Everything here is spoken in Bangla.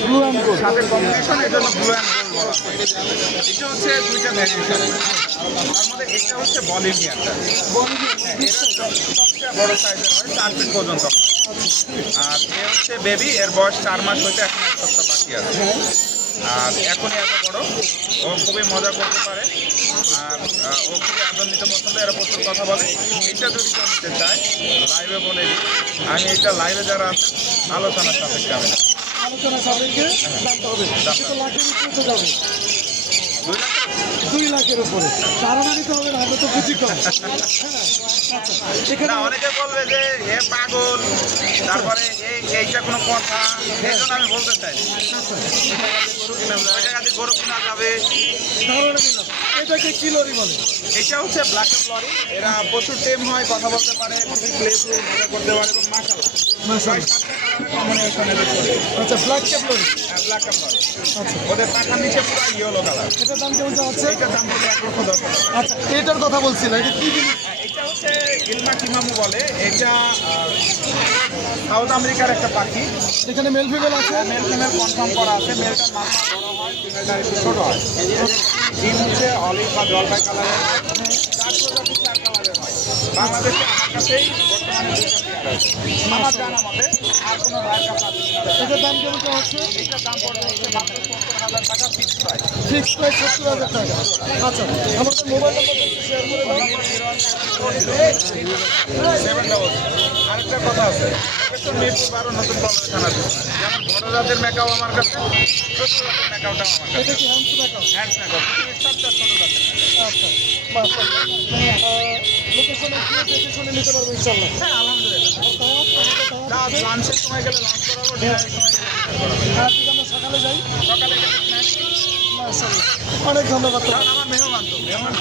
ব্লু অ্যান্ড গোল্ড সাথে কম্বিনেশন এর জন্য ব্লু অ্যান্ড গোল্ড বলা এটা হচ্ছে দুইটা ভ্যারিয়েশন তার মধ্যে এটা হচ্ছে বলিভিয়ানটা হ্যাঁ, এরা সবচেয়ে বড় সাইজের হয় চার ফিট পর্যন্ত। আর এ হচ্ছে বেবি এর বয়স চার মাস হইতে এখন এক সপ্তাহ বাকি আছে। আর এখনই এত বড় ও খুবই মজা করতে পারে। আর ও খুবই নিতে পছন্দ এরা প্রচুর কথা বলে। এটা যদি কেউ চায় লাইভে বলে দিই। আমি এটা লাইভে যারা আছে আলোচনার সাপেক্ষে আমি আলোচনা সাপেক্ষে দামটা হবে। কিন্তু লাখের উপরে তো যাবে। দুই দুই লাখের উপরে। ধারণা নিতে হবে না আমরা তো বুঝি কম। হ্যাঁ এখানে অনেকে বলবে যে এ পাগল তারপরে এই এইটা কোনো কথা এই জন্য আমি বলতে চাই। গরু কিনা যাবে। ধারণা নিলাম। এটাকে কি লরি বলে? এটা হচ্ছে ব্ল্যাক লরি এরা প্রচুর টেম হয় কথা বলতে পারে খুবই প্লেফুল করতে পারে এবং মাসালা আচ্ছা ব্ল্যাক ক্যাপ ব্ল্যাক লরি। আচ্ছা ওদের টাকার নিচে পুরো ইয়েলো কালার এটার দাম কেমন যাচ্ছে এইটার দাম পড়বে এক লক্ষ দশ। আচ্ছা এটার কথা বলছি এটা কি হ্যাঁ, এটা হচ্ছে ইলমা কিমামু বলে। এটা সাউথ আমেরিকার একটা পাখি। এখানে মেল ফিমেল আছে? মেল ফিমেল কনফার্ম করা আছে। মেলটার মাথা বড় হয় ফিমেলটার একটু ছোট হয়। ডিম হচ্ছে অলিভ বা জলপাই কালারের বাংলাদেশে আমার কাছেই বর্তমানে আমার জানা মতে আর কোনো রায় কাপ আছে কিনা দেখা এটার দাম কেমন হচ্ছে। এটার দাম পড়বে হচ্ছে মাত্র সত্তর হাজার টাকা ফিক্স প্রাইস ফিক্স প্রাইস সত্তর হাজার টাকা। আচ্ছা আমাদের মোবাইল নাম্বার শেয়ার করে সেভেন ডবল আরেকটা কথা আছে মিরপুর বারো নতুন কলেজ থানা যেমন বড় জাতের মেকাও আমার কাছে ছোট জাতের মেকাওটাও আমার কাছে। এটা কি হ্যান্ডস মেকআপ হ্যান্ডস মেকাও পৃথিবীর ছোট জাতের মেকাও আচ্ছা লোকেশনে দেখে শুনে নিতে পারব ইনশাআল্লাহ। হ্যাঁ আলহামদুলিল্লাহ। লাঞ্চের সময় গেলে লাঞ্চ করাবো ডিনারের সময় গেলে যদি আমরা সকালে যাই। সকালে গেলে অনেক ধন্যবাদ কারণ আমার মেহমান তো মেহমান